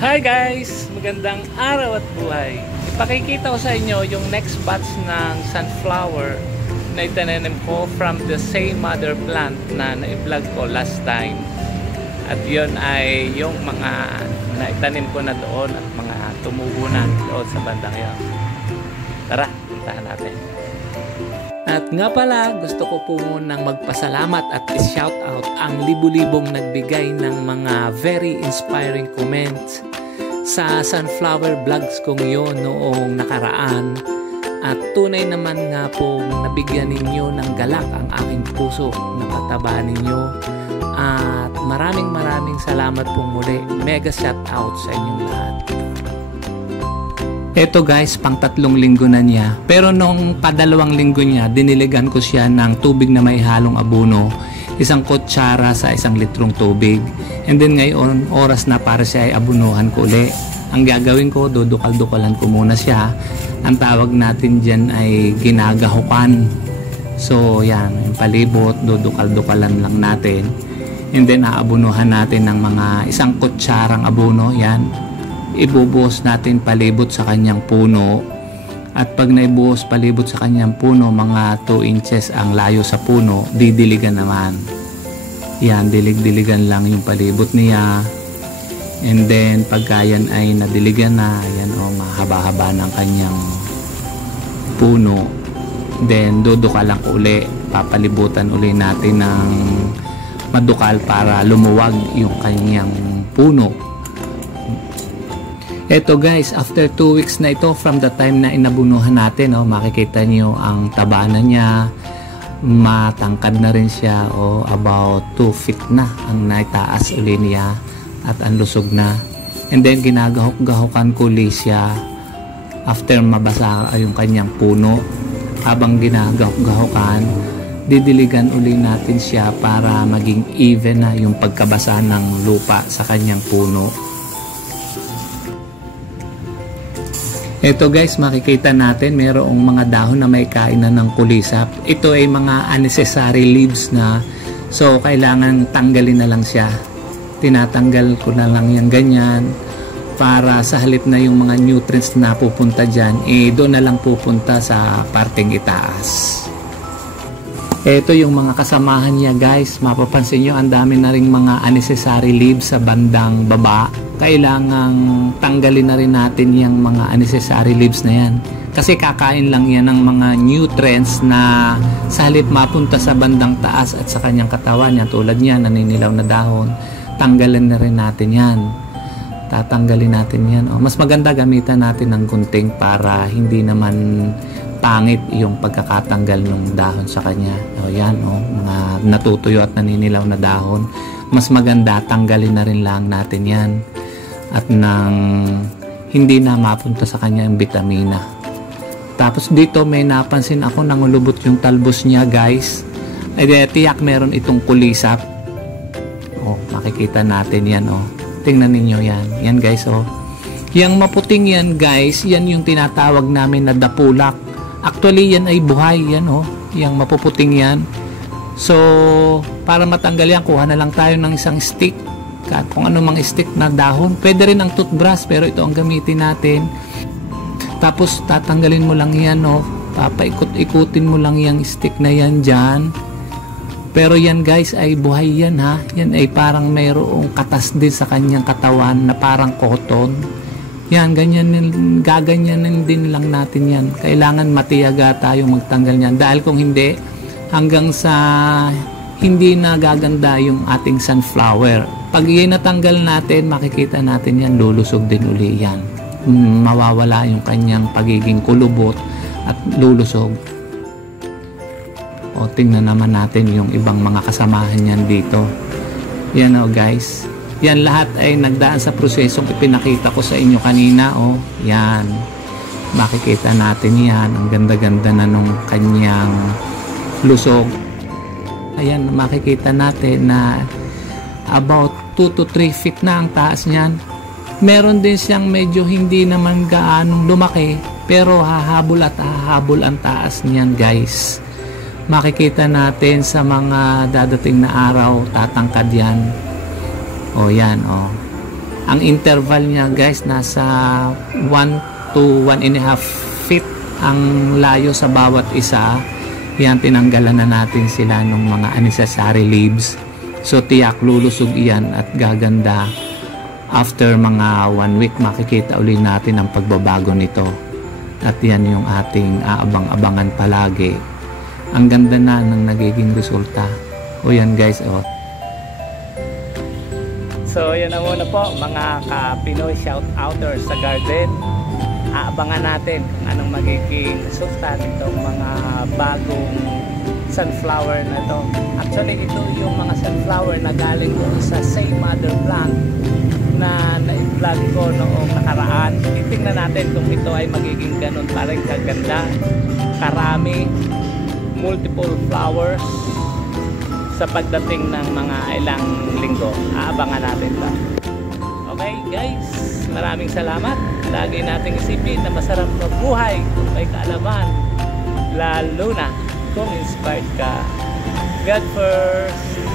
Hi guys! Magandang araw at buhay. Ipakikita ko sa inyo yung next batch ng sunflower na itananim ko from the same mother plant na na-vlog ko last time. At yun ay yung mga naitanim ko na doon at mga tumubo na doon sa bandang yun. Tara, puntahan natin. At nga pala, gusto ko po munang magpasalamat at i-shout out ang libu-libong nagbigay ng mga very inspiring comments sa sunflower vlogs kong yon noong nakaraan. At tunay naman nga po nabigyan ninyo ng galak ang aking puso na pataba ninyo. At maraming salamat pong muli. Mega shout out sa inyong lahat. Eto guys, pang 3 linggo na niya. Pero nung padalawang linggo niya, diniligan ko siya ng tubig na may halong abono. 1 kutsara sa 1 litrong tubig. And then ngayon, oras na para siya ay abunuhan ko uli. Ang gagawin ko, dudukal-dukalan ko muna siya. Ang tawag natin dyan ay ginagahukan. So yan, yung palibot, dudukal-dukalan lang natin. And then aabunuhan natin ng mga 1 kutsarang abono. Yan. Ibubuhos natin palibot sa kanyang puno. At pag naibuhos palibot sa kanyang puno, mga 2 inches ang layo sa puno, didiligan naman. Yan, dilig-diligan lang yung palibot niya. And then pagka yan ay nadiligan na, yan o, mahaba-haba ng kanyang puno. Then dudukalan ko uli, papalibutan uli natin ng madukal para lumuwag yung kanyang puno. Eto guys, after 2 weeks na ito from the time na inabunuhan natin, makikita nyo ang taba na niya, matangkad na rin siya, about 2 feet na ang naitaas uli niya at ang lusog na. And then ginagahok-gahokan ko uli siya after mabasa yung kanyang puno. Habang ginagahok-gahokan, didiligan uli natin siya para maging even na yung pagkabasa ng lupa sa kanyang puno. Ito guys, makikita natin mayroong mga dahon na may kainan ng kulisap. Ito ay mga unnecessary leaves na, so kailangan tanggalin na lang siya. Tinatanggal ko na lang yan ganyan para sa halip na yung mga nutrients na pupunta dyan, doon na lang pupunta sa parteng itaas. Ito yung mga kasamahan niya guys. Mapapansin nyo, ang dami na rin mga unnecessary leaves sa bandang baba. Kailangang tanggalin na rin natin yung mga unnecessary leaves na yan. Kasi kakain lang yan ng mga nutrients na sa halip mapunta sa bandang taas at sa kanyang katawan. Yan, tulad niyan, naninilaw na dahon. Tanggalin na rin natin yan. Tatanggalin natin yan. Mas maganda gamitan natin ng gunting para hindi naman pangit yung pagkakatanggal ng dahon sa kanya. Yan, mga natutuyo at naninilaw na dahon. Mas maganda tanggalin na rin lang natin yan. At nang hindi na mapunta sa kanya yung vitamina. Tapos dito may napansin ako, nangulubot yung talbos niya guys. Tiyak meron itong kulisap. Makikita natin yan. Tingnan ninyo yan. Yan guys. Yang maputing yan guys, yan yung tinatawag namin na dapulak. Actually yan ay buhay yan. Yang mapuputing yan. So para matanggal yan, kuha na lang tayo ng 1 stick. Kung ano mang stick na dahon, pwede rin ang toothbrush, pero ito ang gamitin natin. Tapos tatanggalin mo lang yan, papaikot-ikutin mo lang yung stick na yan dyan. Pero yan guys ay buhay yan ha. Yan ay parang mayroong katas din sa kanyang katawan na parang cotton. Yan, gaganyanin din lang natin yan. Kailangan matiyaga tayo magtanggal yan, dahil kung hindi, hanggang sa hindi na gaganda yung ating sunflower. Pag natanggal natin, makikita natin yan, lulusog din uli yan. Mawawala yung kanyang pagiging kulubot at lulusog. Tingnan naman natin yung ibang mga kasamahan yan dito. Yan guys. Yan lahat ay nagdaan sa prosesong ipinakita ko sa inyo kanina. Yan. Makikita natin yan. Ang ganda-ganda na nung kanyang lusog. Ayan, makikita natin na about 2 to 3 feet na ang taas niyan. Meron din siyang medyo hindi naman gaanong lumaki, pero hahabol at hahabol ang taas niyan guys. Makikita natin sa mga dadating na araw, tatangkad yan. Yan Ang interval niya guys nasa 1 to 1.5 feet ang layo sa bawat isa. Yan, tinanggalan na natin sila ng mga unnecessary leaves. So tiyak lulusog iyan at gaganda. After mga 1 week makikita uli natin ang pagbabago nito. At yan yung ating aabang-abangan palagi. Ang ganda na ng nagiging resulta. O yan guys, oh. So yan na muna po mga ka-Pinoy shout-outers sa garden. Aabangan natin kung anong magiging resulta nitong mga bagong sunflower na to. Actually ito yung mga sunflower na galing doon sa same mother plant na na-vlog ko noong nakaraan. Titingnan natin kung ito ay magiging ganun pa rin kaganda, karami, multiple flowers sa pagdating ng mga ilang linggo. Aabangan natin ba. Okay guys, maraming salamat. Lagi nating isipin na masarap mabuhay kung may kaalaman, lalo na kung inspired ka. God first.